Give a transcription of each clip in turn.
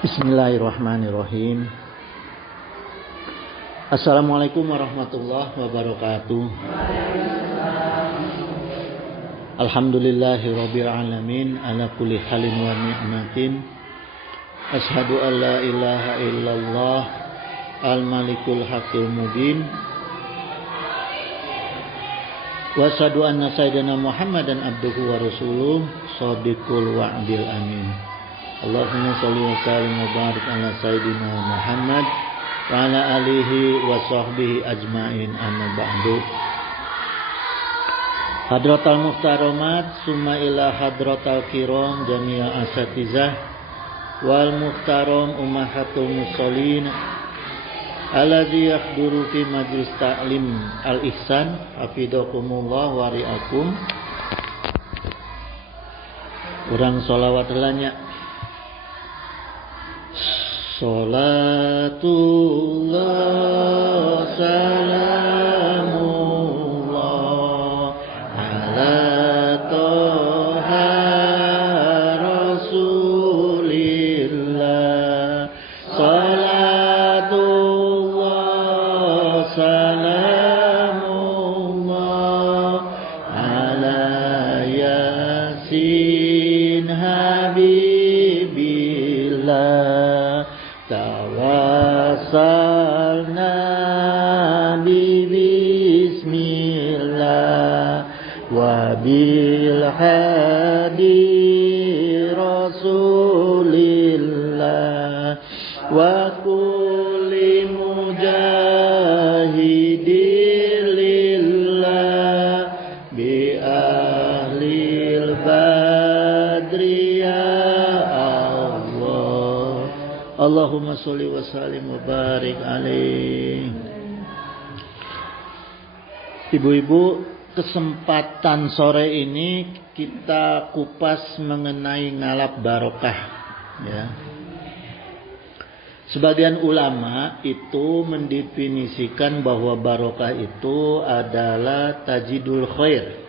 Bismillahirrahmanirrahim. Assalamualaikum warahmatullahi wabarakatuh. Alhamdulillahirabbil alamin ala kulli halin wa ni'matin. Asyhadu an la ilaha illallah al-malikul haqqil mubin. Wa asyhadu anna sayyidina Muhammadan abduhu wa rasuluh shadiqul wa'dil amin. Allahumma sholli wa sallim wa barik ala sayyidina Muhammad wa ala alihi wa sahbihi ajmain, amma ba'du. Hadratal muhtaramat summa ila hadratal kiram jami'a asatizah wal muhtaram ummahatul musallin alladzi yahduru fi majlis ta'lim al-ihsan hafizakumullah wa ri'akum. Urang sholawat relanya. Salatullah salamullah ala toha rasulillah. Salatullah salamullah ala yasin habibillah. Tawassalna bismillah wa bil hadi rasulillah wa kulli mujahidin lillah bi ahlil badri ya Allahumma sholli wa sallim wa barik alaih. Ibu-ibu, kesempatan sore ini kita kupas mengenai ngalap barokah, ya. Sebagian ulama itu mendefinisikan bahwa barokah itu adalah tajidul khair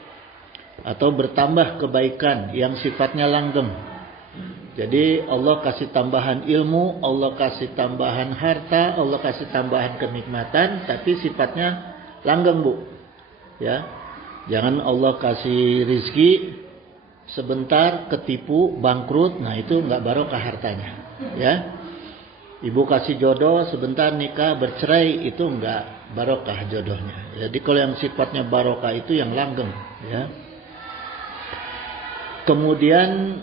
atau bertambah kebaikan yang sifatnya langgeng. Jadi Allah kasih tambahan ilmu, Allah kasih tambahan harta, Allah kasih tambahan kenikmatan, tapi sifatnya langgeng, Bu. Ya. Jangan Allah kasih rizki sebentar ketipu, bangkrut, nah itu enggak barokah hartanya. Ya. Ibu kasih jodoh sebentar nikah bercerai, itu enggak barokah jodohnya. Jadi kalau yang sifatnya barokah itu yang langgeng, ya. Kemudian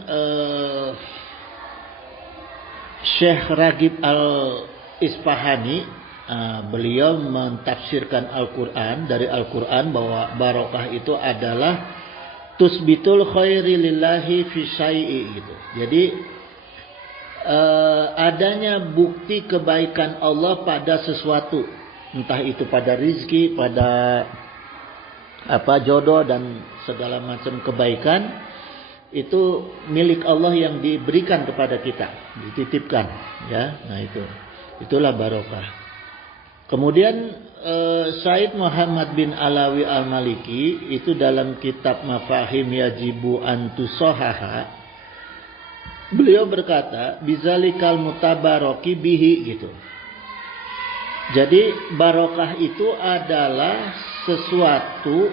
Syekh Ragib Al-Isfahani, beliau mentafsirkan Al-Quran, dari Al-Quran bahwa barokah itu adalah tusbitul khairi lillahi fi syai'i gitu. Jadi adanya bukti kebaikan Allah pada sesuatu, entah itu pada rizki, pada jodoh dan segala macam kebaikan. Itu milik Allah yang diberikan kepada kita, dititipkan, ya. Nah itulah barokah. Kemudian Said Muhammad bin Alawi Al-Maliki itu dalam kitab Mafahim Yajibu Antusohaha, beliau berkata bizalikal mutabaroki bihi gitu. Jadi barokah itu adalah sesuatu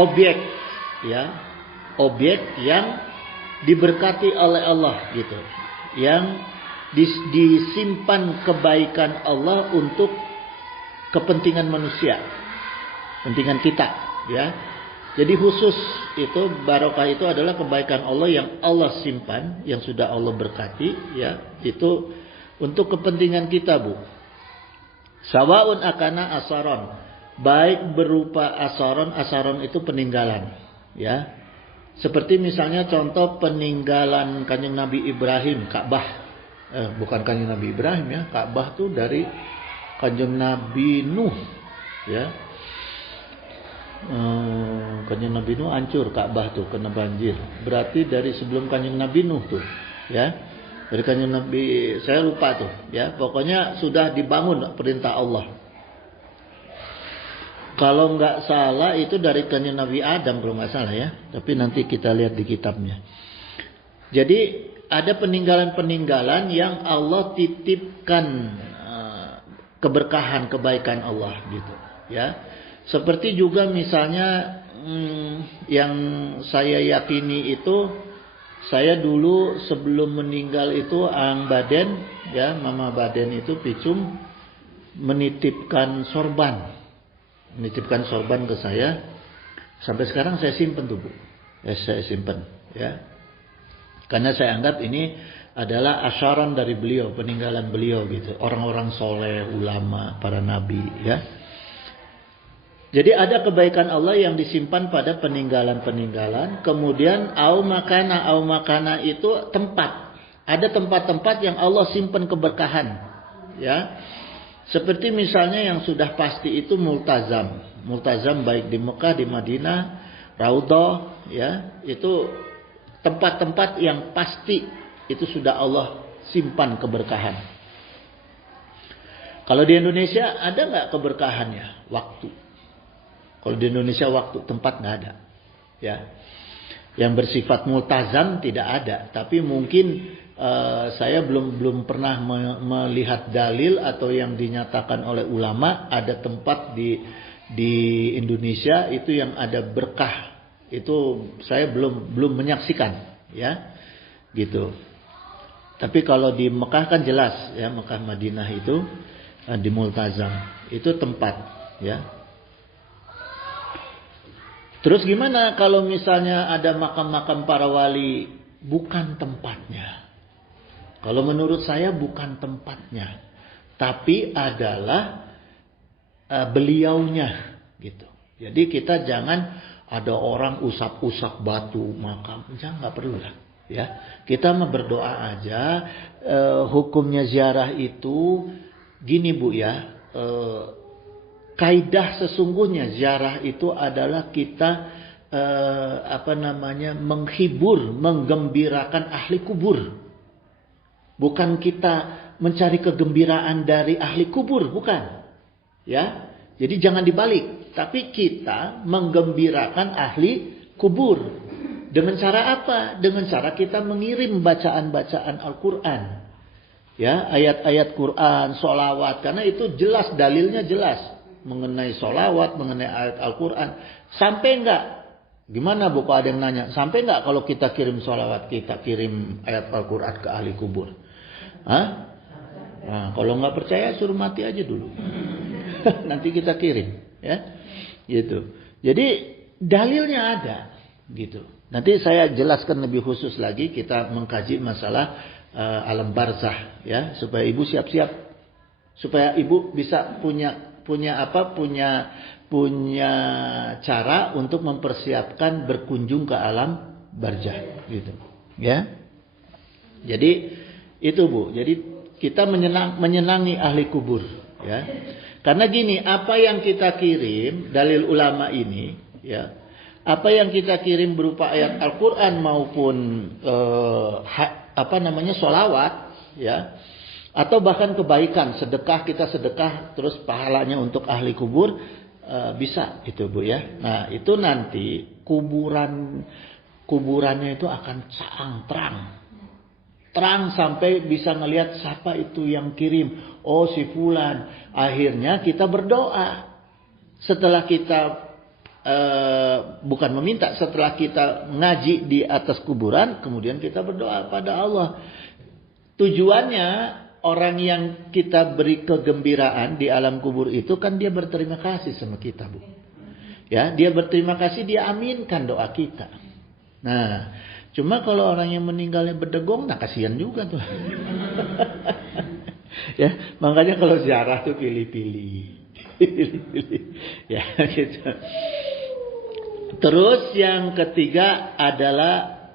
objek, ya. Objek yang diberkati oleh Allah gitu, yang disimpan kebaikan Allah untuk kepentingan manusia, kepentingan kita, ya. Jadi khusus itu barokah itu adalah kebaikan Allah yang Allah simpan, yang sudah Allah berkati, ya. Itu untuk kepentingan kita, Bu. Sawaun akana asaron, baik berupa asaron itu peninggalan, ya. Seperti misalnya contoh peninggalan Kanjeng Nabi Ibrahim, Ka'bah. Bukan Kanjeng Nabi Ibrahim, ya. Ka'bah tuh dari Kanjeng Nabi Nuh, ya. Kanjeng Nabi Nuh hancur Ka'bah tuh, kena banjir. Berarti dari sebelum Kanjeng Nabi Nuh tuh, ya. Dari Kanjeng Nabi, saya lupa tuh, ya. Pokoknya sudah dibangun perintah Allah. Kalau nggak salah itu dari Kanjeng Nabi Adam kalau nggak salah ya. Tapi nanti kita lihat di kitabnya. Jadi ada peninggalan-peninggalan yang Allah titipkan keberkahan, kebaikan Allah gitu, ya. Seperti juga misalnya yang saya yakini itu, saya dulu sebelum meninggal itu Ang Baden, ya, Mama Baden itu Picum menitipkan sorban ke saya. Sampai sekarang saya simpen tuh, Bu. Ya, saya simpen, ya. Karena saya anggap ini adalah asyaran dari beliau, peninggalan beliau gitu. Orang-orang soleh, ulama, para nabi, ya. Jadi ada kebaikan Allah yang disimpan pada peninggalan-peninggalan. Kemudian au makana itu tempat. Ada tempat-tempat yang Allah simpan keberkahan, ya. Seperti misalnya yang sudah pasti itu multazam. Multazam baik di Mekah, di Madinah, Raudhah, ya. Itu tempat-tempat yang pasti itu sudah Allah simpan keberkahan. Kalau di Indonesia ada nggak keberkahannya? Waktu. Kalau di Indonesia waktu, tempat nggak ada, ya. Yang bersifat multazam tidak ada. Tapi mungkin saya belum pernah melihat dalil atau yang dinyatakan oleh ulama ada tempat di Indonesia itu yang ada berkah. Itu saya belum menyaksikan, ya, gitu. Tapi kalau di Mekah kan jelas, ya, Mekah Madinah itu di multazam itu tempat, ya. Terus gimana kalau misalnya ada makam-makam para wali bukan tempatnya? Kalau menurut saya bukan tempatnya, tapi adalah beliaunya, gitu. Jadi kita jangan ada orang usap-usap batu makam, jangan, nggak perlu lah, ya. Kita mau berdoa aja. Hukumnya ziarah itu gini, Bu, ya. Kaidah sesungguhnya ziarah itu adalah kita menghibur, menggembirakan ahli kubur. Bukan kita mencari kegembiraan dari ahli kubur, bukan. Ya. Jadi jangan dibalik, tapi kita menggembirakan ahli kubur. Dengan cara apa? Dengan cara kita mengirim bacaan-bacaan Al-Quran. Ya, ayat-ayat Quran, sholawat, karena itu jelas, dalilnya jelas mengenai sholawat, mengenai ayat Al-Quran. Sampai enggak? Gimana, Bu, kalau ada yang nanya, sampai enggak kalau kita kirim sholawat, kita kirim ayat Al-Quran ke ahli kubur? Hah? Nah, kalau enggak percaya suruh mati aja dulu. Nanti kita kirim, ya. Gitu. Jadi dalilnya ada, gitu. Nanti saya jelaskan lebih khusus lagi, kita mengkaji masalah alam barzah, ya, supaya Ibu siap-siap, supaya Ibu bisa punya cara untuk mempersiapkan berkunjung ke alam barzah, gitu, ya. Jadi itu, Bu. Jadi kita menyenangi ahli kubur, ya. Karena gini, apa yang kita kirim dalil ulama ini, ya, apa yang kita kirim berupa ayat Al-Quran maupun sholawat, ya, atau bahkan kebaikan, sedekah, kita sedekah terus pahalanya untuk ahli kubur, bisa itu, Bu, ya. Nah, itu nanti kuburannya itu akan terang sampai bisa ngelihat siapa itu yang kirim. Oh, si fulan. Akhirnya kita berdoa. Setelah kita bukan meminta, setelah kita ngaji di atas kuburan, kemudian kita berdoa pada Allah. Tujuannya orang yang kita beri kegembiraan di alam kubur itu kan dia berterima kasih sama kita, Bu. Ya, dia berterima kasih, dia aminkan doa kita. Nah, cuma kalau orang yang meninggalnya berdegong, nah kasihan juga tuh. Ya, makanya kalau ziarah tuh pilih-pilih. Ya, gitu. Terus yang ketiga adalah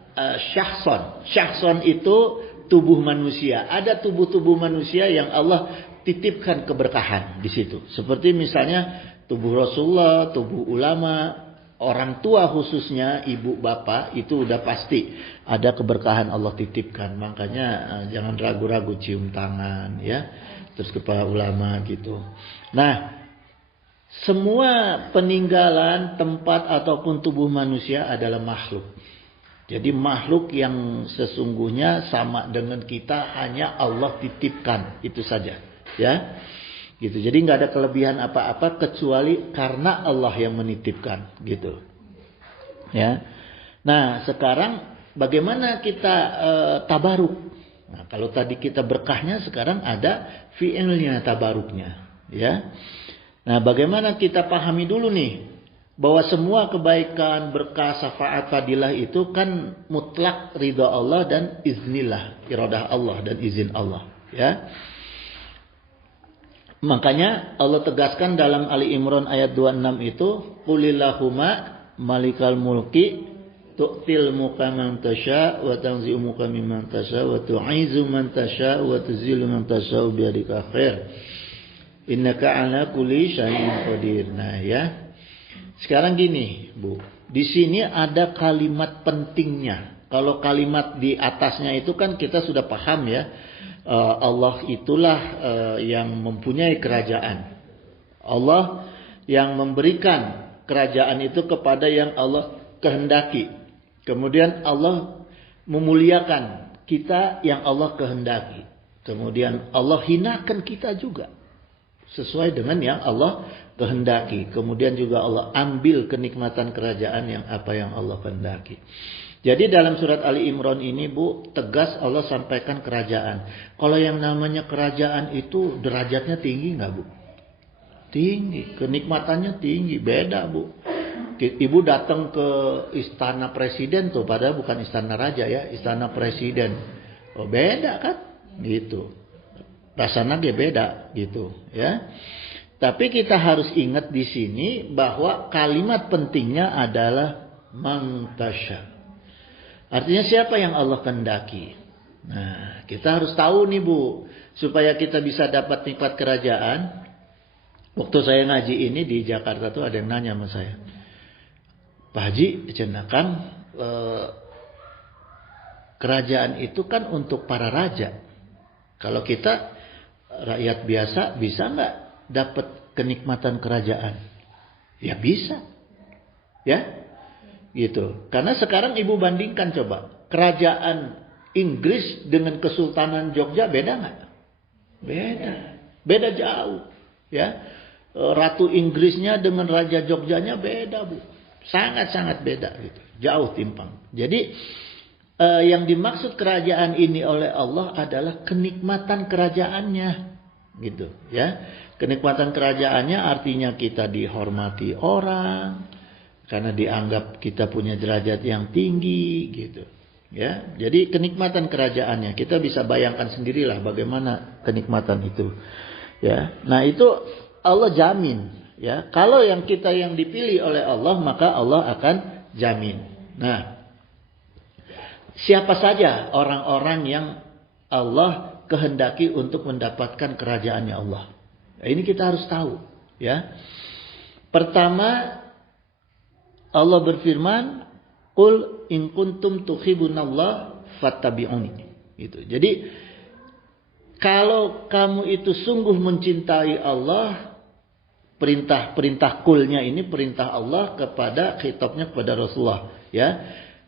syahson. Syahson itu tubuh manusia. Ada tubuh-tubuh manusia yang Allah titipkan keberkahan di situ. Seperti misalnya tubuh Rasulullah, tubuh ulama, orang tua khususnya ibu bapak, itu udah pasti ada keberkahan Allah titipkan. Makanya jangan ragu-ragu cium tangan, ya. Terus kepada ulama gitu. Nah, semua peninggalan tempat ataupun tubuh manusia adalah makhluk. Jadi makhluk yang sesungguhnya sama dengan kita hanya Allah titipkan, itu saja, ya. Gitu. Jadi nggak ada kelebihan apa-apa kecuali karena Allah yang menitipkan, gitu. Ya. Nah, sekarang bagaimana kita tabaruk? Nah, kalau tadi kita berkahnya, sekarang ada fi'ilnya tabaruknya, ya. Nah, bagaimana kita pahami dulu nih bahwa semua kebaikan, berkah, syafaat, fadilah itu kan mutlak ridha Allah dan iznillah, iradah Allah dan izin Allah, ya. Makanya Allah tegaskan dalam Ali Imran ayat 26 itu, qulillahumma malikal mulki tu'til mulka man tasya wa tanzi'u mulka mimman tasya wa tu'izu man tasya wa tuzillu man tasya bi yadika khair innaka ala kulli syai'in qadir. Nah, ya. Sekarang gini, Bu. Di sini ada kalimat pentingnya. Kalau kalimat di atasnya itu kan kita sudah paham, ya. Allah itulah yang mempunyai kerajaan. Allah yang memberikan kerajaan itu kepada yang Allah kehendaki. Kemudian Allah memuliakan kita yang Allah kehendaki. Kemudian Allah hinakan kita juga sesuai dengan yang Allah kehendaki. Kemudian juga Allah ambil kenikmatan kerajaan yang apa yang Allah kehendaki. Jadi dalam surat Ali Imran ini, Bu, tegas Allah sampaikan kerajaan. Kalau yang namanya kerajaan itu derajatnya tinggi nggak, Bu? Tinggi, kenikmatannya tinggi, beda, Bu. Ibu datang ke istana presiden tuh, padahal bukan istana raja, ya, istana presiden. Oh, beda kan? Gitu. Rasanya dia beda, gitu, ya. Tapi kita harus ingat di sini bahwa kalimat pentingnya adalah mantasya. Artinya siapa yang Allah kehendaki. Nah, kita harus tahu nih, Bu, supaya kita bisa dapat nikmat kerajaan. Waktu saya ngaji ini di Jakarta tuh ada yang nanya sama saya, Pak Haji, kan kerajaan itu kan untuk para raja. Kalau kita rakyat biasa bisa nggak dapat kenikmatan kerajaan? Ya bisa, ya. Gitu. Karena sekarang Ibu bandingkan coba, kerajaan Inggris dengan Kesultanan Jogja beda nggak? Beda. Beda jauh, ya. Ratu Inggrisnya dengan Raja Jogjanya beda, Bu. Sangat-sangat beda gitu. Jauh timpang. Jadi yang dimaksud kerajaan ini oleh Allah adalah kenikmatan kerajaannya, gitu, ya. Kenikmatan kerajaannya artinya kita dihormati orang, karena dianggap kita punya derajat yang tinggi, gitu, ya. Jadi kenikmatan kerajaannya kita bisa bayangkan sendirilah bagaimana kenikmatan itu, ya. Nah, itu Allah jamin, ya. Kalau yang kita yang dipilih oleh Allah, maka Allah akan jamin. Nah, siapa saja orang-orang yang Allah kehendaki untuk mendapatkan kerajaannya Allah? Nah, ini kita harus tahu, ya. Pertama, Allah berfirman, "Qul in kuntum tuhibbunallah fattabi'uni." Gitu. Jadi kalau kamu itu sungguh mencintai Allah, perintah kulnya ini perintah Allah kepada khitabnya kepada Rasulullah, ya.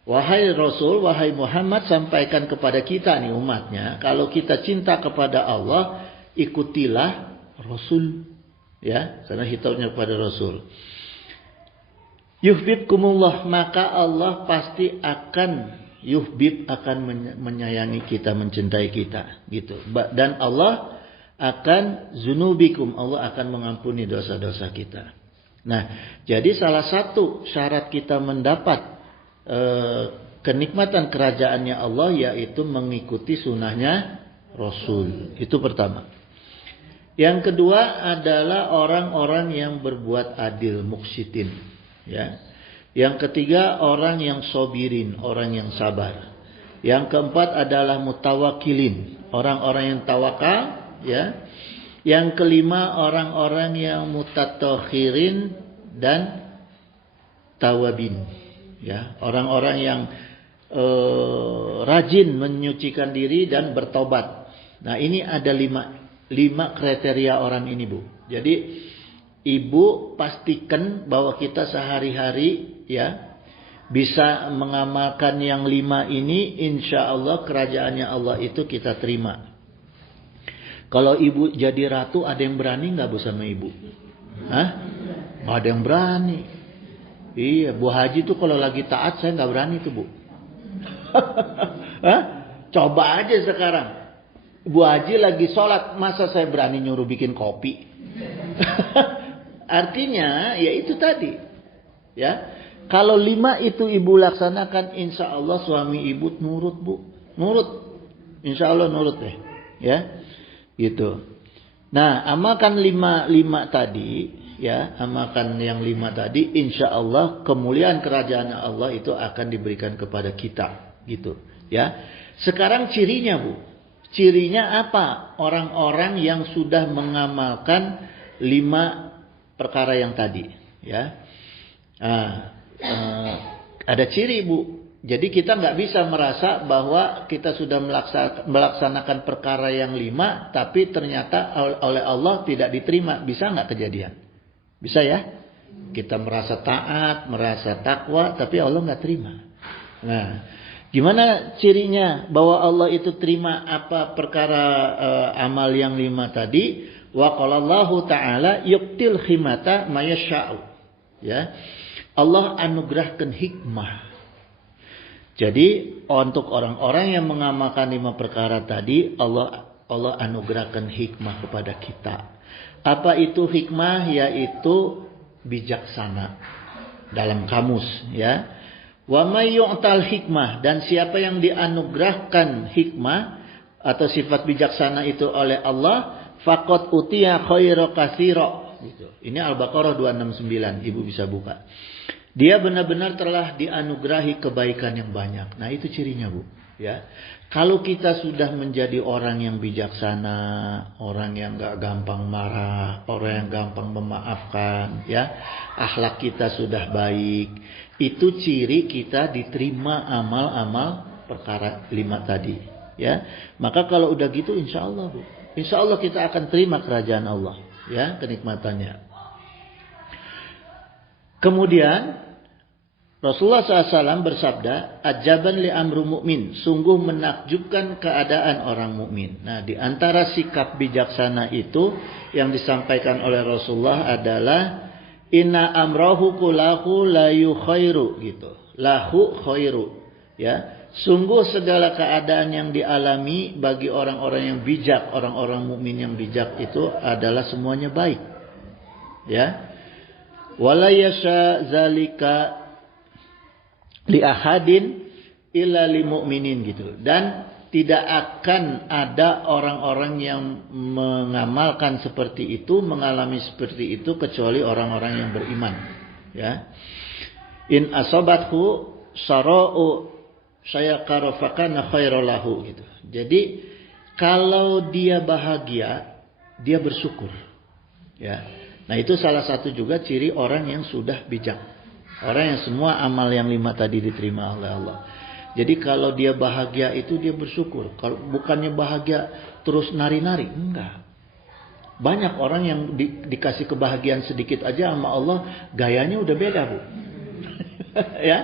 Wahai Rasul, wahai Muhammad, sampaikan kepada kita nih umatnya, kalau kita cinta kepada Allah, ikutilah Rasul, ya, karena khitabnya kepada Rasul. Yuhibbukumullah, maka Allah pasti akan akan menyayangi kita, mencintai kita, gitu. Dan Allah akan zunubikum, Allah akan mengampuni dosa-dosa kita. Nah, jadi salah satu syarat kita mendapat kenikmatan kerajaannya Allah yaitu mengikuti sunnahnya Rasul. Itu pertama. Yang kedua adalah orang-orang yang berbuat adil, muqsitin. Ya. Yang ketiga orang yang sobirin, orang yang sabar. Yang keempat adalah mutawakilin, orang-orang yang tawakal, ya. Yang kelima orang-orang yang mutatokhirin dan tawabin, ya, orang-orang yang rajin menyucikan diri dan bertobat. Nah, ini ada lima kriteria orang ini, Bu. Jadi Ibu pastikan bahwa kita sehari-hari, ya, bisa mengamalkan yang 5 ini, insya Allah kerajaannya Allah itu kita terima. Kalau ibu jadi ratu, ada yang berani nggak Bu sama ibu? Hah? Nggak ada yang berani. Iya, Bu Haji tuh kalau lagi taat saya nggak berani tuh Bu. Hah? Coba aja sekarang. Bu Haji lagi sholat, masa saya berani nyuruh bikin kopi? Artinya, ya itu tadi. Ya, kalau 5 itu ibu laksanakan, insya Allah suami ibu nurut Bu. Nurut. Insya Allah nurut deh. Ya, gitu. Nah, amalkan 5 tadi. Ya, amalkan yang 5 tadi, insya Allah kemuliaan kerajaan Allah itu akan diberikan kepada kita. Gitu. Ya. Sekarang cirinya Bu. Cirinya apa? Orang-orang yang sudah mengamalkan 5 perkara yang tadi, ya. Ada ciri Bu. Jadi kita nggak bisa merasa bahwa kita sudah melaksanakan perkara yang 5, tapi ternyata oleh Allah tidak diterima. Bisa nggak kejadian? Bisa ya? Kita merasa taat, merasa takwa, tapi Allah nggak terima. Nah, gimana cirinya bahwa Allah itu terima apa perkara amal yang 5 tadi? Wa qalallahu ta'ala yuqtil khimata mayasya'u. Ya. Allah anugerahkan hikmah. Jadi untuk orang-orang yang mengamalkan 5 perkara tadi, Allah anugerahkan hikmah kepada kita. Apa itu hikmah? Yaitu bijaksana dalam kamus, ya. Wa may yu'tal hikmah, dan siapa yang dianugerahkan hikmah atau sifat bijaksana itu oleh Allah, faqad utiya khairan katsira. Gitu. Ini Al-Baqarah 269, ibu bisa buka. Dia benar-benar telah dianugerahi kebaikan yang banyak. Nah, itu cirinya Bu, ya. Kalau kita sudah menjadi orang yang bijaksana, orang yang gak gampang marah, orang yang gampang memaafkan, ya, akhlak kita sudah baik, itu ciri kita diterima amal-amal perkara 5 tadi, ya. Maka kalau udah gitu, insya Allah Bu, insya Allah kita akan terima kerajaan Allah, ya, kenikmatannya. Kemudian Rasulullah SAW bersabda, ajaban li amru mu'min, sungguh menakjubkan keadaan orang mukmin. Nah, di antara sikap bijaksana itu yang disampaikan oleh Rasulullah adalah inna amrahu kulahu layu khairu, gitu. Lahu khairu, ya. Sungguh segala keadaan yang dialami bagi orang-orang yang bijak, orang-orang mukmin yang bijak itu adalah semuanya baik. Ya. Wala yasha zalika li ahadin illa li mu'minin, gitu. Dan tidak akan ada orang-orang yang mengamalkan seperti itu, mengalami seperti itu kecuali orang-orang yang beriman, ya. In asabathu sara'u sayaqara fakana khairal lahu, gitu. Jadi kalau dia bahagia, dia bersyukur, ya. Nah, itu salah satu juga ciri orang yang sudah bijak. Orang yang semua amal yang 5 tadi diterima oleh Allah. Jadi kalau dia bahagia itu dia bersyukur. Kalau bukannya bahagia terus nari-nari, enggak. Banyak orang yang dikasih kebahagiaan sedikit aja sama Allah, gayanya udah beda Bu. Ya,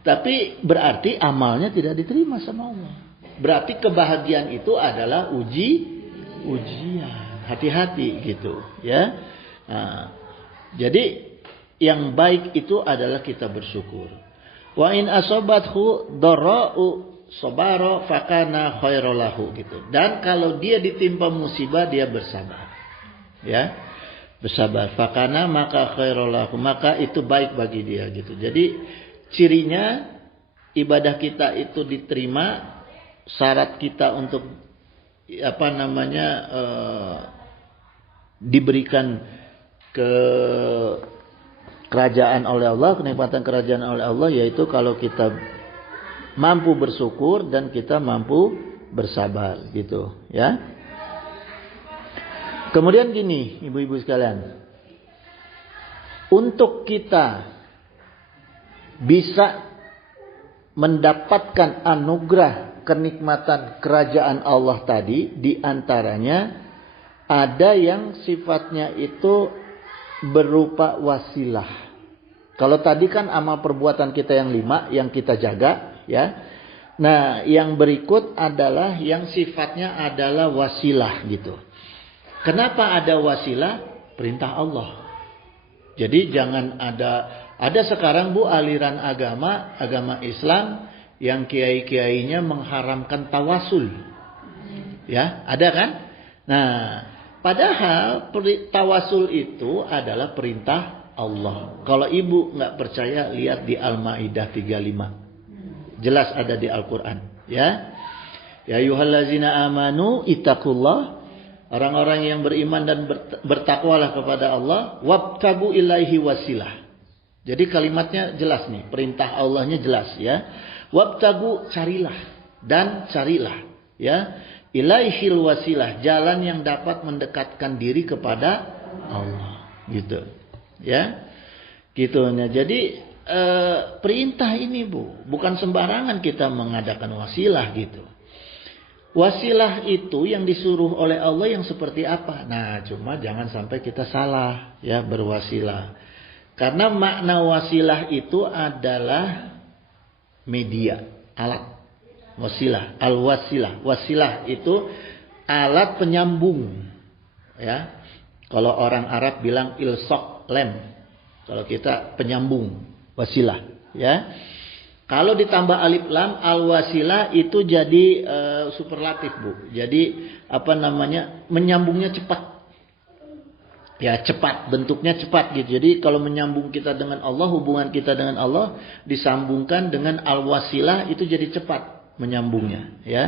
tapi berarti amalnya tidak diterima sama Allah. Berarti kebahagiaan itu adalah ujian. Hati-hati gitu, ya. Nah, jadi yang baik itu adalah kita bersyukur. Wa in asabathu dharra'u sabara fakana khairal lahu, gitu. Dan kalau dia ditimpa musibah, dia bersabar. Ya. Bersabar. Fakana maka khairal lahu, maka itu baik bagi dia, gitu. Jadi cirinya ibadah kita itu diterima, syarat kita untuk diberikan ke kerajaan oleh Allah, kenikmatan kerajaan oleh Allah, yaitu kalau kita mampu bersyukur dan kita mampu bersabar, gitu, ya. Kemudian gini, ibu-ibu sekalian, untuk kita bisa mendapatkan anugerah kenikmatan kerajaan Allah tadi, di antaranya ada yang sifatnya itu berupa wasilah Kalau tadi kan amal perbuatan kita yang 5 yang kita jaga, ya. Nah, yang berikut adalah yang sifatnya adalah wasilah gitu. Kenapa ada wasilah? Perintah Allah. Jadi jangan ada sekarang Bu aliran agama Islam yang kiai-kiainya mengharamkan tawasul. Ya, ada kan? Nah, padahal tawasul itu adalah perintah Allah. Kalau ibu nggak percaya, lihat di Al-Maidah 35. Jelas ada di Al-Quran. Ya, ya ayyuhallazina amanu ittaqullah. Orang-orang yang beriman dan bertakwalah kepada Allah. Wabtagu ilaihi wasilah. Jadi kalimatnya jelas nih. Perintah Allahnya jelas ya. Wabtagu carilah. Dan carilah. Ya. Ilaihil wasilah, jalan yang dapat mendekatkan diri kepada Allah, gitu, ya, gitunya. Jadi perintah ini Bu, bukan sembarangan kita mengadakan wasilah gitu. Wasilah itu yang disuruh oleh Allah yang seperti apa? Nah, cuma jangan sampai kita salah ya berwasilah, karena makna wasilah itu adalah media, alat. Wasilah, al-wasilah. Wasilah itu alat penyambung. Ya. Kalau orang Arab bilang ilsok lem. Kalau kita penyambung, wasilah, ya. Kalau ditambah alif lam, al-wasilah itu jadi superlatif, Bu. Jadi apa namanya? Menyambungnya cepat. Ya, cepat, bentuknya cepat gitu. Jadi kalau menyambung kita dengan Allah, hubungan kita dengan Allah disambungkan dengan al-wasilah itu jadi cepat. Menyambungnya, ya,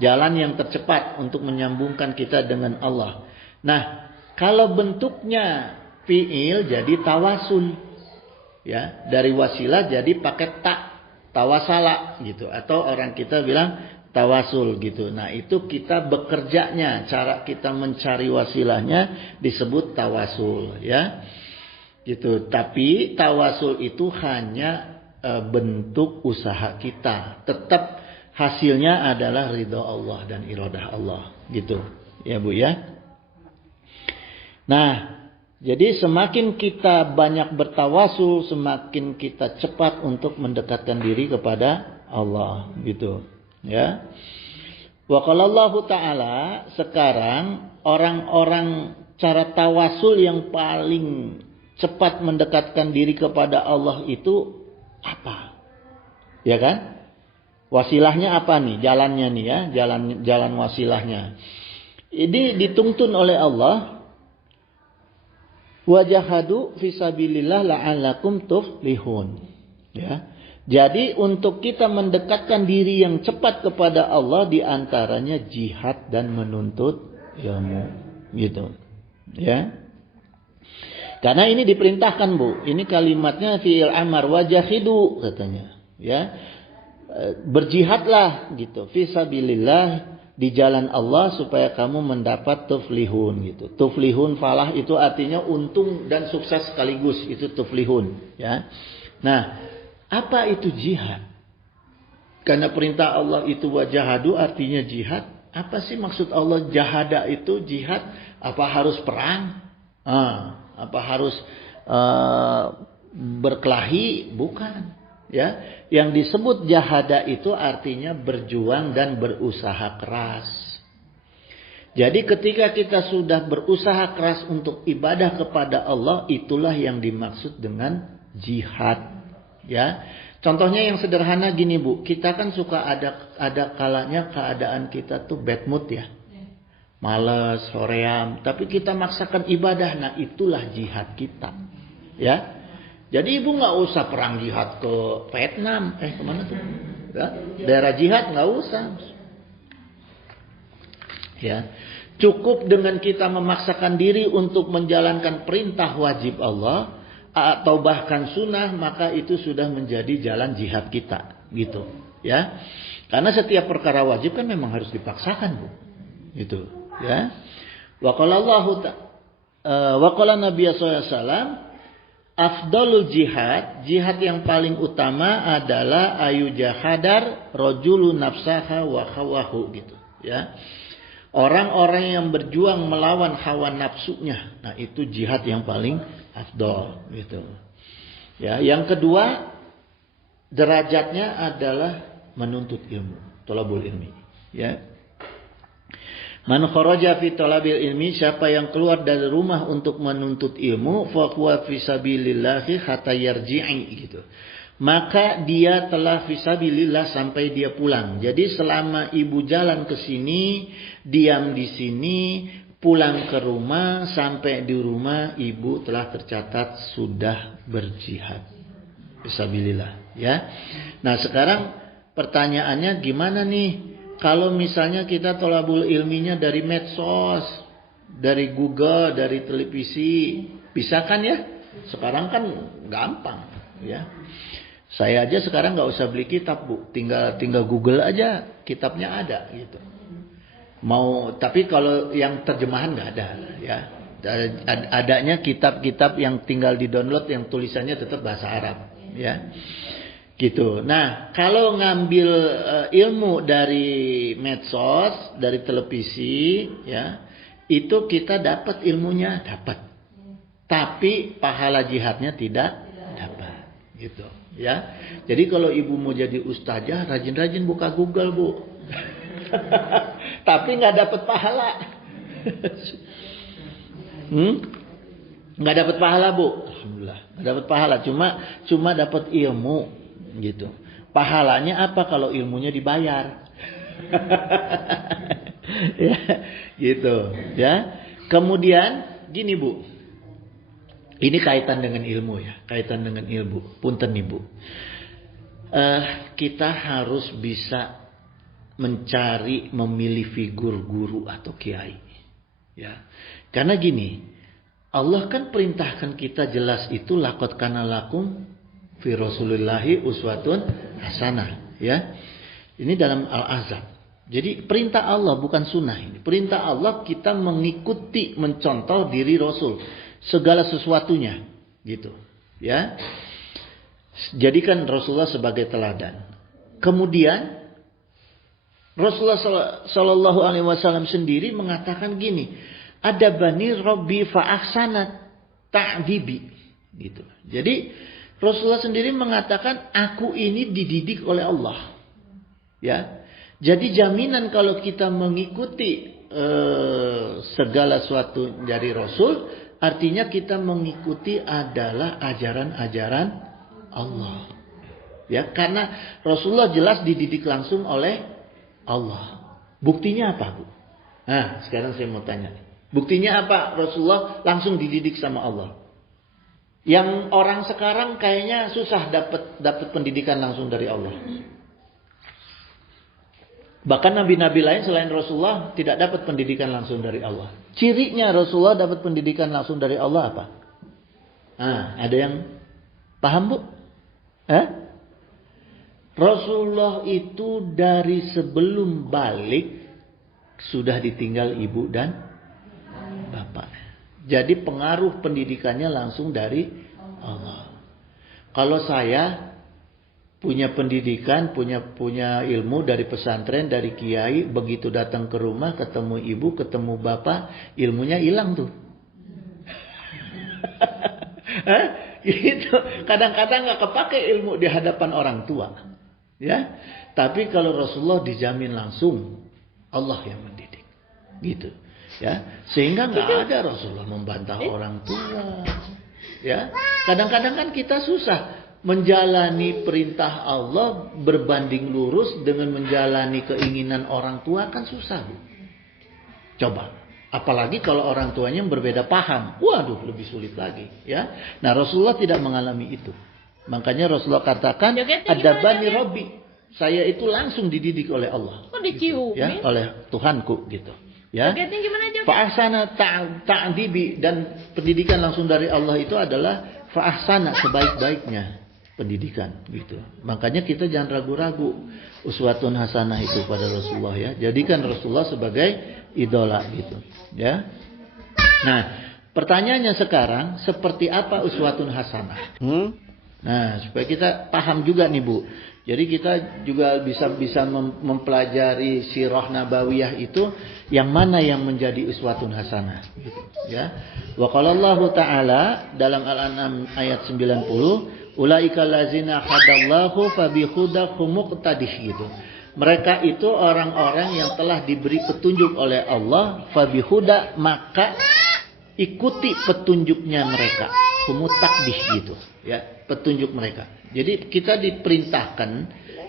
jalan yang tercepat untuk menyambungkan kita dengan Allah. Nah, kalau bentuknya fiil jadi tawasul, ya, dari wasilah jadi pakai tawasala gitu, atau orang kita bilang tawasul gitu. Nah, itu kita bekerjanya, cara kita mencari wasilahnya disebut tawasul, ya, gitu. Tapi tawasul itu hanya bentuk usaha kita, tetap hasilnya adalah ridha Allah dan iradah Allah, gitu ya Bu ya. Nah, jadi semakin kita banyak bertawasul, semakin kita cepat untuk mendekatkan diri kepada Allah, gitu ya. Wa qalallahu ta'ala, sekarang orang-orang cara tawasul yang paling cepat mendekatkan diri kepada Allah itu apa? Ya kan? Wasilahnya apa nih? Jalannya nih ya, jalan wasilahnya. Ini dituntun oleh Allah. Wajahadu fisabilillah la'allakum tuflihun. Ya. Jadi untuk kita mendekatkan diri yang cepat kepada Allah, diantaranya jihad dan menuntut ilmu, gitu. Ya. Karena ini diperintahkan Bu. Ini kalimatnya fi'il amar, wajahidu katanya. Ya. Berjihadlah gitu, fisabilillah, di jalan Allah supaya kamu mendapat tuflihun gitu. Tuflihun, falah itu artinya untung dan sukses sekaligus, itu tuflihun, ya. Nah, apa itu jihad? Karena perintah Allah itu wajahadu artinya jihad. Apa sih maksud Allah jahada itu jihad? Apa harus perang? Apa harus berkelahi? Bukan. Ya, yang disebut jahada itu artinya berjuang dan berusaha keras. Jadi ketika kita sudah berusaha keras untuk ibadah kepada Allah, itulah yang dimaksud dengan jihad. Ya, contohnya yang sederhana gini Bu, kita kan suka ada kalanya keadaan kita tuh bad mood ya, malas, hoream, tapi kita maksakan ibadah. Nah, itulah jihad kita. Ya. Jadi ibu nggak usah perang jihad ke Vietnam, kemana tuh? Ya, daerah jihad nggak usah. Ya, cukup dengan kita memaksakan diri untuk menjalankan perintah wajib Allah atau bahkan sunnah, maka itu sudah menjadi jalan jihad kita, gitu. Ya, karena setiap perkara wajib kan memang harus dipaksakan Bu, gitu. Ya, wa qala Nabi sallallahu alaihi wasallam, afdalul jihad, jihad yang paling utama adalah ayu jahadar rojulu nafsaha wa hawahu, gitu ya. Orang-orang yang berjuang melawan hawa nafsunya, nah itu jihad yang paling afdal, gitu. Ya, yang kedua derajatnya adalah menuntut ilmu, thalabul ilmi. Ya. Man kharaja fi talabil ilmi, siapa yang keluar dari rumah untuk menuntut ilmu, fa huwa fi sabilillahi hatta yarji'i gitu. Maka dia telah fisabilillah sampai dia pulang. Jadi selama ibu jalan ke sini, diam di sini, pulang ke rumah, sampai di rumah ibu telah tercatat sudah berjihad. Fisabilillah, ya. Nah, sekarang pertanyaannya gimana nih? Kalau misalnya kita thalabul ilminya dari medsos, dari Google, dari televisi, bisa kan ya? Sekarang kan gampang, ya. Saya aja sekarang nggak usah beli kitab, Bu. Tinggal Google aja, kitabnya ada gitu. Tapi kalau yang terjemahan nggak ada, ya. Adanya kitab-kitab yang tinggal di-download yang tulisannya tetap bahasa Arab, ya. Gitu. Nah, kalau ngambil ilmu dari medsos, dari televisi, ya, itu kita dapat ilmunya, dapat. Tapi pahala jihadnya tidak dapat, gitu. Ya, jadi kalau ibu mau jadi ustazah, rajin-rajin buka Google, Bu. Tapi nggak dapat pahala. Nggak dapat pahala, Bu. Alhamdulillah, nggak dapat pahala. Cuma dapat ilmu, gitu. Pahalanya apa kalau ilmunya dibayar? Ya, gitu. Ya. Kemudian gini, Bu. Ini kaitan dengan ilmu ya, kaitan dengan ilmu. Punten Ibu. Kita harus bisa mencari, memilih figur guru atau kiai. Ya. Karena gini, Allah kan perintahkan kita jelas itu laqad kana lakum fi Rasulillahi uswatun hasanah, ya. Ini dalam Al-Ahzab. Jadi perintah Allah bukan sunnah ini. Perintah Allah kita mengikuti, mencontoh diri Rasul. Segala sesuatunya, gitu, ya. Jadikan Rasulullah sebagai teladan. Kemudian Rasulullah Shallallahu Alaihi Wasallam sendiri mengatakan gini, ada bani Robbi fa'ahsanat ta'dibi, gitu. Jadi Rasulullah sendiri mengatakan aku ini dididik oleh Allah, ya. Jadi jaminan kalau kita mengikuti segala sesuatu dari Rasul, artinya kita mengikuti adalah ajaran-ajaran Allah. Ya, karena Rasulullah jelas dididik langsung oleh Allah. Buktinya apa, Bu? Nah, sekarang saya mau tanya. Buktinya apa Rasulullah langsung dididik sama Allah? Yang orang sekarang kayaknya susah dapat pendidikan langsung dari Allah. Bahkan nabi-nabi lain selain Rasulullah tidak dapat pendidikan langsung dari Allah. Cirinya Rasulullah dapat pendidikan langsung dari Allah apa? Ada yang paham, Bu? Rasulullah itu dari sebelum balik sudah ditinggal ibu dan bapak. Jadi pengaruh pendidikannya langsung dari Allah. Kalau saya punya pendidikan, punya ilmu dari pesantren, dari kiai, begitu datang ke rumah, ketemu ibu, ketemu bapak, ilmunya hilang tuh. Gitu. Kadang-kadang nggak kepake ilmu di hadapan orang tua, ya. Tapi kalau Rasulullah dijamin langsung Allah yang mendidik, gitu, ya. Sehingga nggak ada Rasulullah membantah orang tua, ya. Kadang-kadang kan kita susah menjalani perintah Allah berbanding lurus dengan menjalani keinginan orang tua, kan susah, Bu. Coba, apalagi kalau orang tuanya berbeda paham, waduh lebih sulit lagi, ya. Nah, Rasulullah tidak mengalami itu. Makanya Rasulullah katakan, ada bani Robbi, saya itu langsung dididik oleh Allah, gitu, ya, oleh Tuhanku, gitu, ya. Fa'ahsana ta'dibi, dan pendidikan langsung dari Allah itu adalah fa'ahsana, sebaik-baiknya pendidikan, gitu. Makanya kita jangan ragu-ragu uswatun hasanah itu pada Rasulullah, ya. Jadikan Rasulullah sebagai idola, gitu, ya. Nah, pertanyaannya sekarang, seperti apa uswatun hasanah? Nah, supaya kita paham juga nih, Bu. Jadi kita juga bisa mempelajari sirah nabawiyah itu yang mana yang menjadi uswatun hasanah gitu, ya. Wa qala Allah Ta'ala dalam Al-An'am ayat 90, ulaika allazina hadallahu fabihudahu muqtadih gitu. Mereka itu orang-orang yang telah diberi petunjuk oleh Allah, fabihuda, maka ikuti petunjuknya mereka. Humutakdih gitu, ya, petunjuk mereka. Jadi kita diperintahkan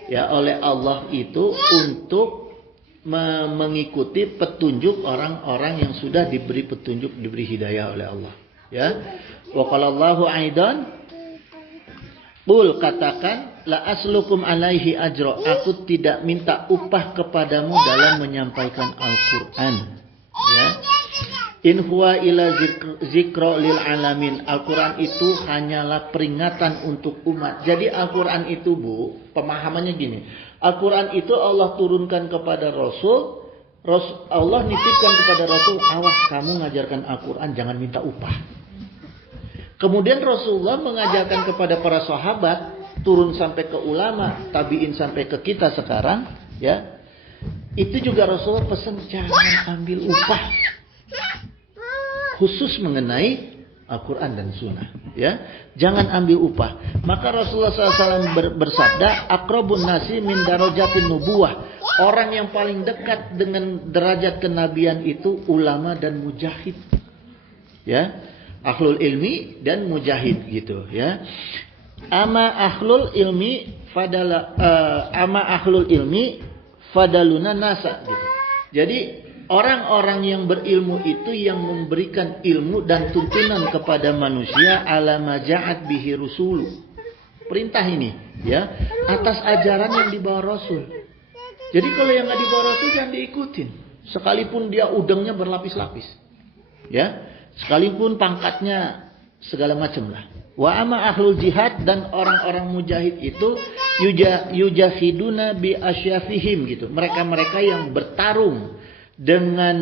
ya oleh Allah itu untuk mengikuti petunjuk orang-orang yang sudah diberi petunjuk, diberi hidayah oleh Allah, ya. Wa qala Allahu aidan, qul, katakan, la aslukum alaihi ajra, aku tidak minta upah kepadamu dalam menyampaikan Al-Qur'an, ya. In huwa ila zikra lil alamin. Al-Quran itu hanyalah peringatan untuk umat. Jadi Al-Quran itu, Bu, pemahamannya gini. Al-Quran itu Allah turunkan kepada Rasul. Allah nitipkan kepada Rasul, awas kamu ngajarkan Al-Quran, jangan minta upah. Kemudian Rasulullah mengajarkan kepada para sahabat, turun sampai ke ulama, tabi'in sampai ke kita sekarang, ya. Itu juga Rasulullah pesan, jangan ambil upah. Khusus mengenai Al-Quran dan Sunnah, ya, jangan ambil upah. Maka Rasulullah SAW bersabda, akrabun nasi min darajatin nubuwah. Orang yang paling dekat dengan derajat kenabian itu ulama dan mujahid, ya, ahlul ilmi dan mujahid gitu, ya. Ama ahlul ilmi fadaluna nasa gitu. Jadi orang-orang yang berilmu itu yang memberikan ilmu dan tuntunan kepada manusia ala maja'at bihi rusulu. Perintah ini, ya, atas ajaran yang dibawa Rasul. Jadi kalau yang nggak dibawa Rasul jangan diikutin. Sekalipun dia udangnya berlapis-lapis, ya, sekalipun pangkatnya segala macam lah. Wa ama ahlul jihad, dan orang-orang mujahid itu yujahiduna bi asyafihim gitu. Mereka-mereka yang bertarung dengan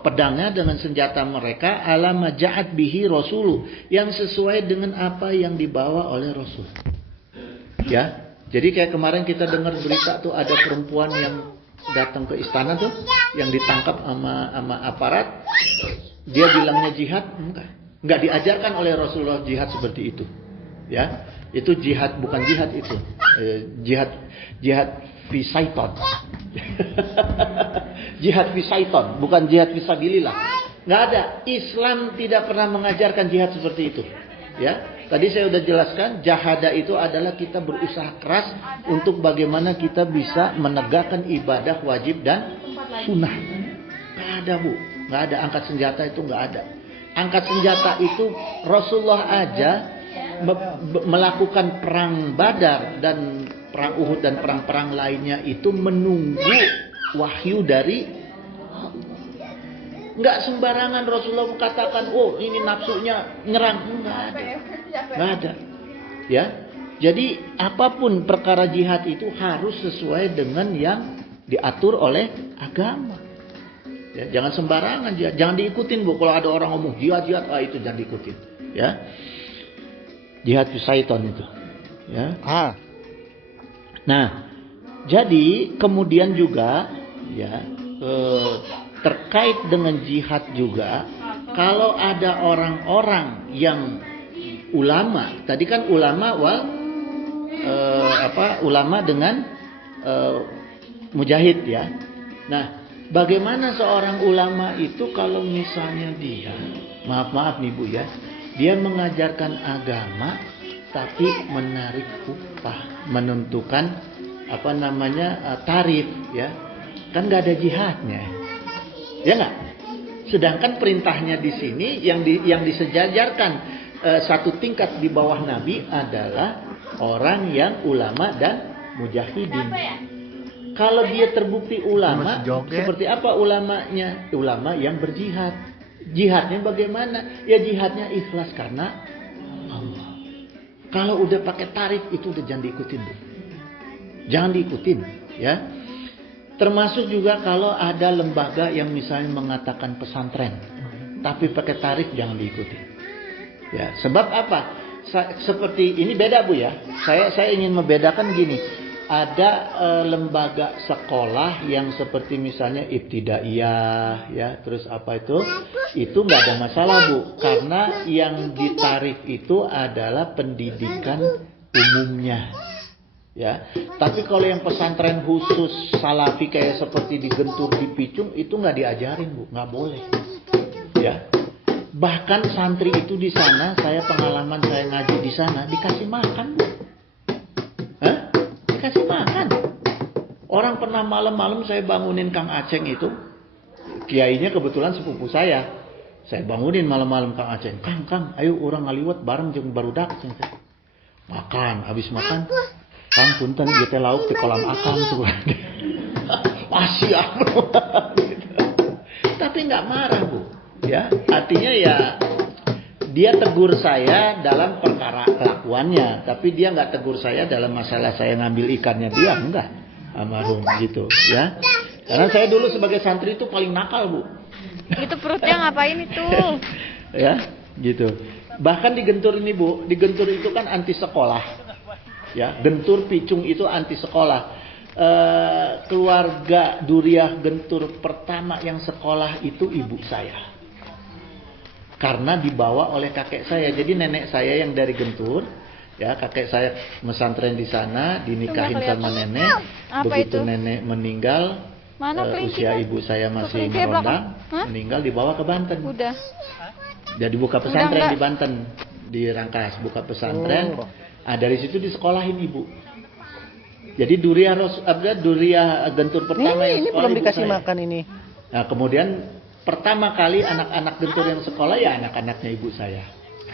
pedangnya, dengan senjata mereka, ala maja'at bihi rasulu, yang sesuai dengan apa yang dibawa oleh Rasul, ya. Jadi kayak kemarin kita dengar berita tuh, ada perempuan yang datang ke istana tuh, yang ditangkap sama aparat. Dia bilangnya jihad, enggak diajarkan oleh Rasulullah jihad seperti itu, ya. Itu jihad, bukan jihad itu, jihad fisaiton. Jihad fisaiton, bukan jihad fisabilillah. Nggak ada. Islam tidak pernah mengajarkan jihad seperti itu, ya. Tadi saya sudah jelaskan, jahada itu adalah kita berusaha keras untuk bagaimana kita bisa menegakkan ibadah wajib dan sunnah. Nggak ada, Bu. Nggak ada. Angkat senjata itu nggak ada. Angkat senjata itu Rasulullah aja melakukan perang Badar dan perang Uhud dan perang-perang lainnya itu menunggu wahyu dari, nggak sembarangan Rasulullah mengatakan, oh ini nafsunya nyerang, nggak ada, ya. Jadi apapun perkara jihad itu harus sesuai dengan yang diatur oleh agama, ya. Jangan sembarangan jihad, jangan diikutin, Bu. Kalau ada orang ngomong jihad, itu jangan diikutin, ya. Jihad syaitan itu, ya. Nah, jadi kemudian juga, ya, terkait dengan jihad juga, kalau ada orang-orang yang ulama, tadi kan ulama ulama dengan mujahid, ya. Nah, bagaimana seorang ulama itu kalau misalnya dia, maaf nih, Bu, ya, dia mengajarkan agama tapi menarik upah, menentukan tarif, ya, kan nggak ada jihadnya, ya nggak. Sedangkan perintahnya di sini yang disejajarkan satu tingkat di bawah Nabi adalah orang yang ulama dan mujahidin. Kalau dia terbukti ulama, seperti apa ulamanya? Ulama yang berjihad. Jihadnya bagaimana? Ya jihadnya ikhlas karena Allah. Kalau udah pakai tarif itu udah jangan diikutin, Bu. Jangan diikutin, ya. Termasuk juga kalau ada lembaga yang misalnya mengatakan pesantren, tapi pakai tarif, jangan diikuti. Ya, sebab apa? seperti ini beda Bu ya. Saya ingin membedakan gini. Ada lembaga sekolah yang seperti misalnya ibtidaiyah ya, terus apa itu nggak ada masalah Bu, karena yang ditarif itu adalah pendidikan umumnya ya. Tapi kalau yang pesantren khusus salafi kayak seperti di Gentur, di Picung, itu nggak diajarin Bu, nggak boleh ya. Bahkan santri itu di sana, saya pengalaman saya ngaji di sana, dikasih makan Bu. Kasih makan. Orang pernah malam-malam saya bangunin Kang Aceng itu. Kiainya kebetulan sepupu saya. Saya bangunin malam-malam Kang Aceng. Kang, ayo orang ngaliwat bareng jeung barudak. Makan, habis makan. Kang punten ieu teh lauk di kolam akang tuh. Masih aku. Tapi nggak marah Bu. Ya, artinya ya dia tegur saya dalam perkara kelakuannya, tapi dia nggak tegur saya dalam masalah saya ngambil ikannya dia, enggak, almarhum gitu ya. Karena saya dulu sebagai santri itu paling nakal Bu. Itu perutnya ngapain itu? Ya, gitu. Bahkan di Gentur ini Bu, di Gentur itu kan anti sekolah, ya. Gentur Picung itu anti sekolah. Keluarga Duriah Gentur pertama yang sekolah itu ibu saya. Karena dibawa oleh kakek saya. Jadi nenek saya yang dari Gentur, ya, kakek saya mesantren di sana, dinikahin sama nenek. Begitu nenek meninggal, usia ibu saya masih merondang, meninggal dibawa ke Banten. Udah. Jadi buka pesantren di Banten, di Rangkas, buka pesantren. Dari situ disekolahin ibu. Jadi Duriah Gentur pertama yang ini sekolah belum ibu dikasih saya. makan ini. Nah, kemudian pertama kali anak-anak Gentur yang sekolah ya anak-anaknya ibu saya.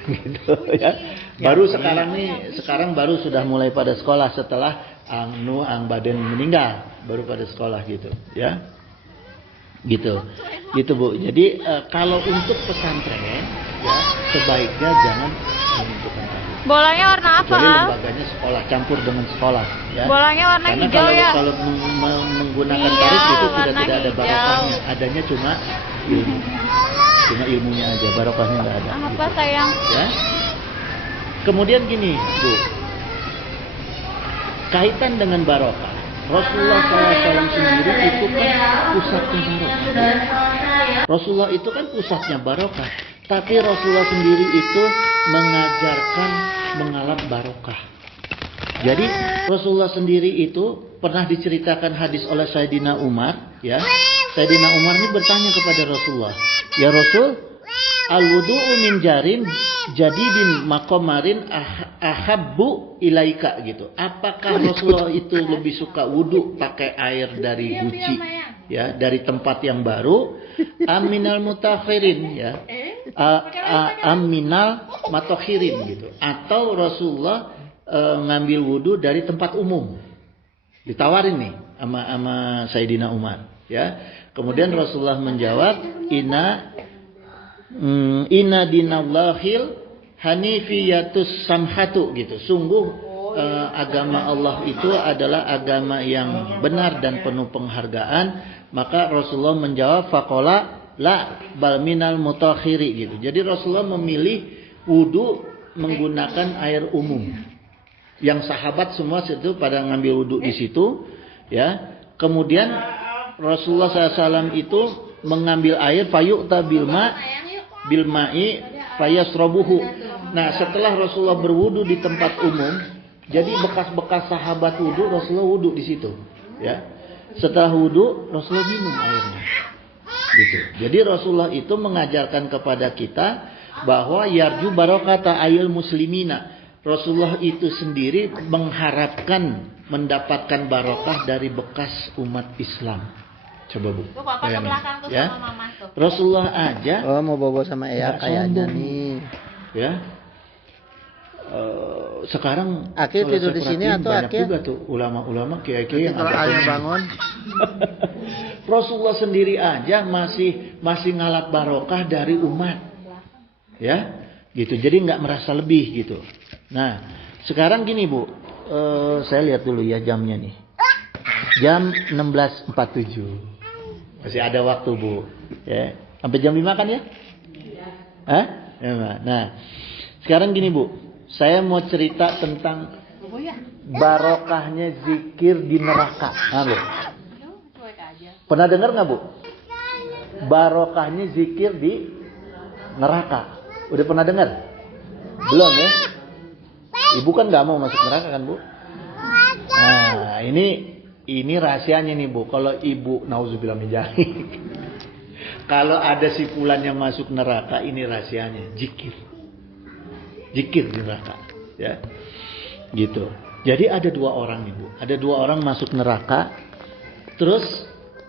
Gitu ya. Baru sekarang baru sudah mulai pada sekolah setelah Ang Baden meninggal, baru pada sekolah gitu, ya. Gitu Bu. Jadi kalau untuk pesantren ya sebaiknya jangan menentukan tarif. Bolanya warna apa? Jadi lembaganya sekolah campur dengan sekolah ya. Bolanya warna karena hijau kalau, ya. Kalau menggunakan tarif itu tidak ada barokahnya, adanya cuma ilmu. Cuma ilmunya aja, barokahnya nggak ada. Apa gitu. sayang? Ya. Kemudian gini Bu, kaitan dengan barokah. Rasulullah SAW sendiri itu kan pusatnya barokah. Rasulullah itu kan pusatnya barokah. Tapi Rasulullah sendiri itu mengajarkan mengalap barokah. Jadi Rasulullah sendiri itu pernah diceritakan hadis oleh Sayyidina Umar. Ya, Sayyidina Umar ini bertanya kepada Rasulullah, ya Rasul, al-wudu'u min jarin jadidin makomarin ahabbu ilaika gitu. Apakah Rasulullah itu lebih suka wudu pakai air dari guci ya, dari tempat yang baru, aminal mutakhirin ya, aminal matokhirin gitu, atau Rasulullah ngambil wudu dari tempat umum? Ditawarin nih sama Sayyidina Umar ya. Kemudian Rasulullah menjawab, Inna dinallahil hanifiyatus samhatu gitu. Sungguh agama Allah itu adalah agama yang benar dan penuh penghargaan. Maka Rasulullah menjawab faqala la bal minal mutakhiri gitu. Jadi Rasulullah memilih wudu menggunakan air umum. Yang sahabat semua itu pada ngambil wudu di situ ya. Kemudian Rasulullah SAW itu mengambil air fayu'ta bilma'i fayasrobuhu. Nah, setelah Rasulullah berwudu di tempat umum, jadi bekas-bekas sahabat wudu, Rasulullah wudu di situ, ya. Setelah wudu, Rasulullah minum airnya. Gitu. Jadi Rasulullah itu mengajarkan kepada kita bahwa yarju barokata ayil muslimina. Rasulullah itu sendiri mengharapkan mendapatkan barokah dari bekas umat Islam. Coba Bu. Tuh papa ke belakang tuh ya. sama mama tuh. Rasulullah aja. Oh, mau bobo sama Ea kayaknya nih. Ya. Sekarang Akil kalau tidur saya di sini perhatiin atau banyak Akil? juga tuh ulama-ulama kiai-kiai yang Kalau agak Ayah tinggi. bangun, Rasulullah sendiri aja masih ngalap barokah dari umat. Ya. Gitu. Jadi nggak merasa lebih gitu. Nah, sekarang gini Bu. Saya lihat dulu ya jamnya nih. Jam 16.47. Masih ada waktu Bu. Ya. Sampai jam 5 kan ya? Hah? Ya, nah, sekarang gini Bu. Saya mau cerita tentang barokahnya zikir di neraka. Nah, Bu. Pernah dengar nggak, Bu? Barokahnya zikir di neraka. Udah pernah dengar? Belum ya? Ibu kan nggak mau masuk neraka kan, Bu? Nah, ini rahasianya nih, Bu. Kalau ibu, nauzubillah min dzalik. Kalau ada si fulan yang masuk neraka, ini rahasianya, zikir. Zikir di neraka, ya. Gitu. Jadi ada 2 orang nih, Bu. Ada 2 orang masuk neraka. Terus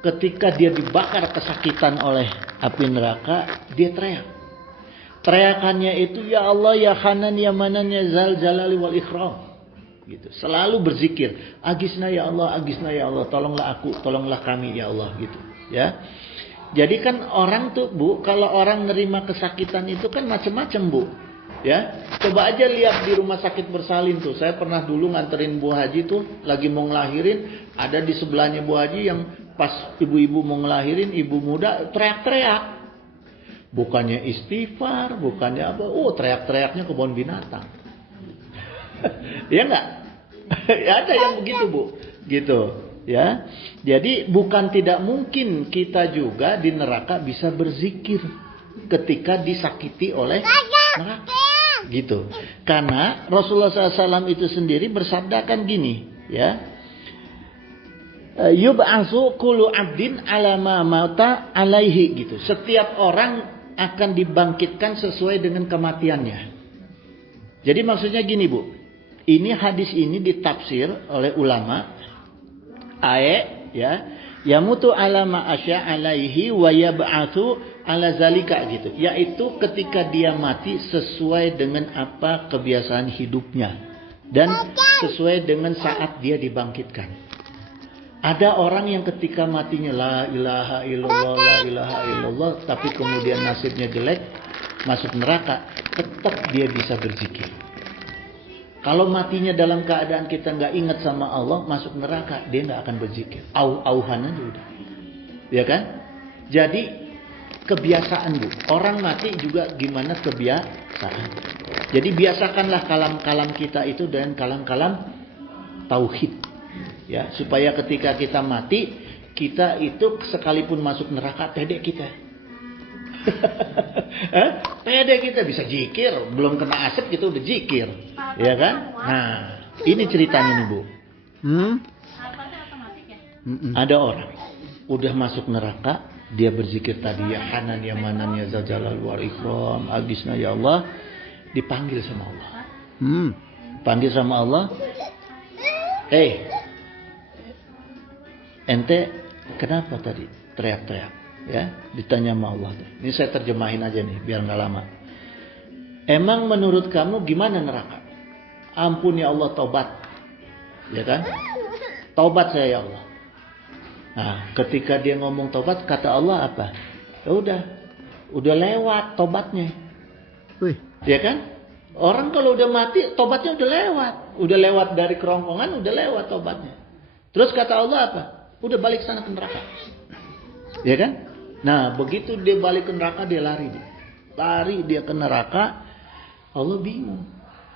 ketika dia dibakar kesakitan oleh api neraka, dia teriak. Teriakannya itu, ya Allah, ya Hanan, ya Manan, ya Zal Jalali wal Ikram. Gitu. Selalu berzikir. Agisna ya Allah, agisna ya Allah. Tolonglah aku, tolonglah kami ya Allah. Gitu. Ya. Jadi kan orang tuh, Bu, kalau orang nerima kesakitan itu kan macam-macam, Bu. Ya, coba aja lihat di rumah sakit bersalin tuh. Saya pernah dulu nganterin Bu Haji tuh, lagi mau ngelahirin, ada di sebelahnya Bu Haji yang pas ibu-ibu mau ngelahirin, ibu muda teriak-teriak. Bukannya istighfar, bukannya apa. Teriak-teriaknya kebun binatang. Ya enggak? Ya ada yang begitu, Bu. Gitu, ya. Jadi bukan tidak mungkin kita juga di neraka bisa berzikir ketika disakiti oleh neraka. Gitu. Karena Rasulullah SAW itu sendiri bersabdakan gini, ya. Yub'atsu kullu 'abdin 'ala ma mauta 'alaihi, gitu. Setiap orang akan dibangkitkan sesuai dengan kematiannya. Jadi maksudnya gini, Bu. Ini hadis ini ditafsir oleh ulama ya. Yamutu 'ala ma asya 'alaihi wa yab'atsu ala zalika, gitu. Yaitu ketika dia mati sesuai dengan apa kebiasaan hidupnya dan sesuai dengan saat dia dibangkitkan. Ada orang yang ketika matinya la ilaha illallah, la ilaha illallah, tapi kemudian nasibnya jelek, masuk neraka, tetap dia bisa berzikir. Kalau matinya dalam keadaan kita nggak ingat sama Allah, masuk neraka, dia nggak akan berzikir. Auhan aja udah. Ya kan? Jadi kebiasaan, Bu. Orang mati juga gimana kebiasaan. Jadi biasakanlah kalam-kalam kita itu dengan kalam-kalam tauhid. Ya, supaya ketika kita mati, kita itu sekalipun masuk neraka, pede kita. Pede kita bisa zikir, belum kena asap kita udah zikir. Ya kan? Nah, ini ceritanya nih, Bu. Ada orang udah masuk neraka, dia berzikir tadi, ya Hanan, ya Manan, ya Zal Jalal wal Ikram, agisna ya Allah, dipanggil sama Allah. Panggil sama Allah. Ente kenapa tadi teriak-teriak? Ya, ditanya sama Allah. Ini saya terjemahin aja nih, biar nggak lama. Emang menurut kamu gimana neraka? Ampun ya Allah, taubat. Ya kan? Taubat saya ya Allah. Nah, ketika dia ngomong taubat, kata Allah apa? Ya udah lewat tobatnya. Ya kan? Orang kalau udah mati, tobatnya udah lewat dari kerongkongan, udah lewat tobatnya. Terus kata Allah apa? Udah balik sana ke neraka. Ya kan? Nah, begitu dia balik ke neraka, dia lari. Lari dia ke neraka. Allah bingung.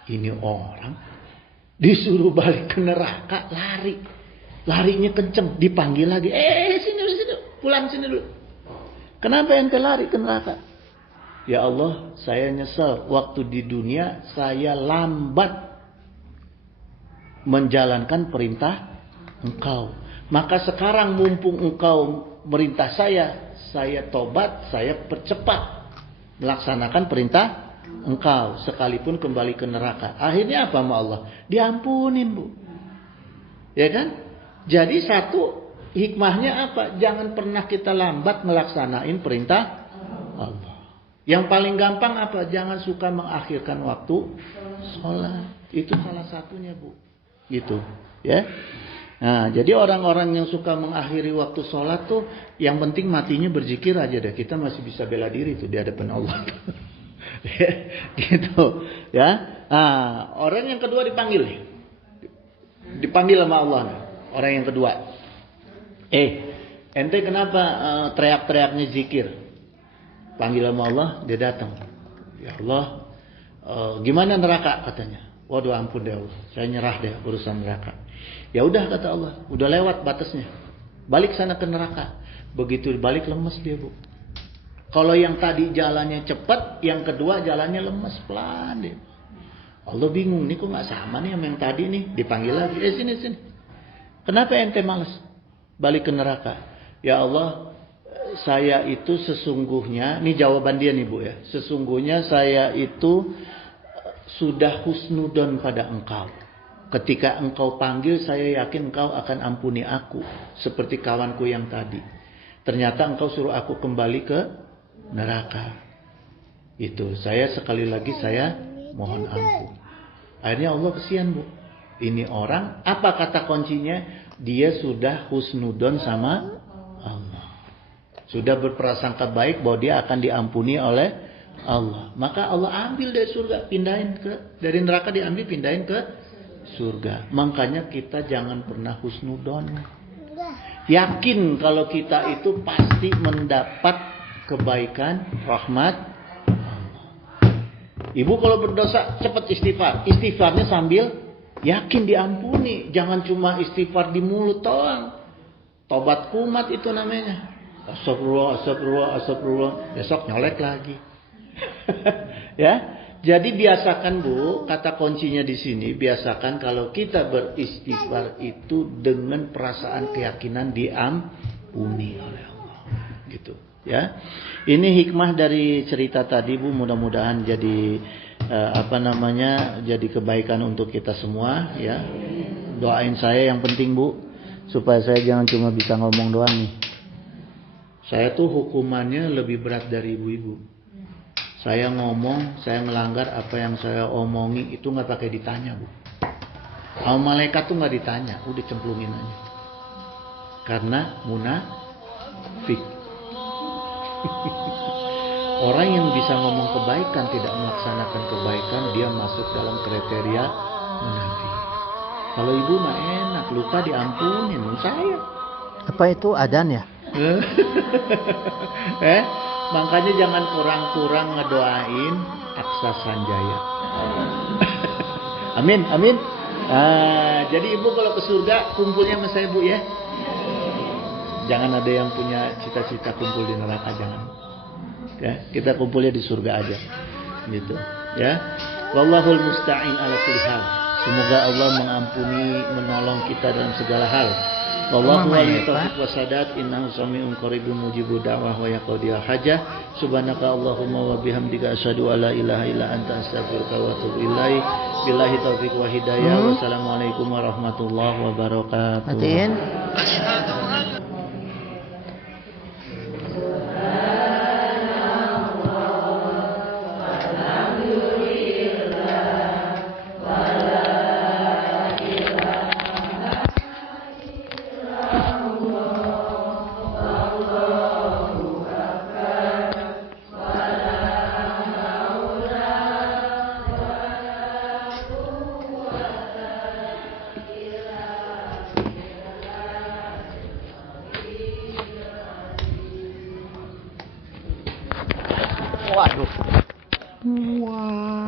Ini orang disuruh balik ke neraka, lari. Larinya kenceng, dipanggil lagi. Sini, pulang sini dulu. Kenapa ente lari ke neraka? Ya Allah, saya nyesel. Waktu di dunia, saya lambat menjalankan perintah Engkau. Maka sekarang mumpung Engkau merintah saya tobat, saya percepat melaksanakan perintah Engkau. Sekalipun kembali ke neraka. Akhirnya apa sama Allah? Diampunin, Bu. Ya kan? Jadi satu hikmahnya apa? Jangan pernah kita lambat melaksanain perintah Allah. Yang paling gampang apa? Jangan suka mengakhirkan waktu sholat. Itu salah satunya, Bu. Gitu. Ya. Nah, jadi orang-orang yang suka mengakhiri waktu sholat tuh, yang penting matinya berzikir aja deh. Kita masih bisa bela diri tuh di hadapan Allah. Gitu. Ya. Nah, orang yang kedua dipanggil. Dipanggil sama Allah. Orang yang kedua. Ente kenapa teriak-teriaknya zikir? Panggil sama Allah, dia datang. Ya Allah, Gimana neraka katanya? Waduh ampun deh Allah, saya nyerah deh urusan neraka. Ya udah kata Allah, udah lewat batasnya. Balik sana ke neraka. Begitu balik lemes dia, Bu. Kalau yang tadi jalannya cepat, yang kedua jalannya lemes pelan dia. Allah bingung nih, kok nggak sama nih sama yang tadi nih. Dipanggil lagi, sini. Kenapa ente malas balik ke neraka? Ya Allah, saya itu sesungguhnya, ini jawaban dia nih Bu ya. Sesungguhnya saya itu sudah husnudon pada engkau. Ketika engkau panggil, saya yakin engkau akan ampuni aku. Seperti kawanku yang tadi. Ternyata engkau suruh aku kembali ke neraka. Itu, saya sekali lagi saya mohon ampun. Akhirnya Allah kesian Bu. Ini orang, apa kata kuncinya? Dia sudah husnudon sama Allah. Sudah berprasangka baik bahwa dia akan diampuni oleh Allah. Maka Allah ambil dari surga, pindahin dari neraka diambil, pindahin ke surga. Makanya kita jangan pernah husnudon. Yakin kalau kita itu pasti mendapat kebaikan, rahmat Allah. Ibu kalau berdosa cepat istighfar. Istighfarnya sambil yakin diampuni. Jangan cuma istighfar di mulut doang. Tobat kumat itu namanya. Astagfirullah. Besok nyolek lagi. Ya, jadi biasakan Bu, kata kuncinya di sini, biasakan kalau kita beristighfar itu dengan perasaan keyakinan diampuni oleh Allah, gitu. Ya, ini hikmah dari cerita tadi Bu, mudah-mudahan jadi jadi kebaikan untuk kita semua. Ya, doain saya yang penting Bu, supaya saya jangan cuma bisa ngomong doang nih. Saya tuh hukumannya lebih berat dari ibu-ibu. Saya ngomong, saya melanggar apa yang saya omongi itu nggak pakai ditanya Bu. Sama malaikat tuh nggak ditanya, udah cemplungin aja. Karena munafik. Orang yang bisa ngomong kebaikan tidak melaksanakan kebaikan, dia masuk dalam kriteria munafik. Kalau ibu mah enak, luka diampunin, saya. Apa itu adzan ya? Makanya jangan kurang-kurang ngedoain Aksa Sanjaya. Amin. Jadi ibu kalau ke surga kumpulnya sama saya Bu ya. Jangan ada yang punya cita-cita kumpul di neraka, jangan. Ya, kita kumpulnya di surga aja. Gitu, ya. Wallahul musta'in ala kulli hal. Semoga Allah mengampuni, menolong kita dalam segala hal. Wallahu wali taufiq wasadat, innahu sami'un qaribun mujibud da'wah wa yaqdiyal hajah. Subhanaka Allahumma wa bihamdika asyhadu an la ilaha illa anta astaghfiruka wa atubu ilaik. Billahi taufiq wa hidayah. Wassalamualaikum warahmatullahi wabarakatuh. Matiin. Waduh. Wah.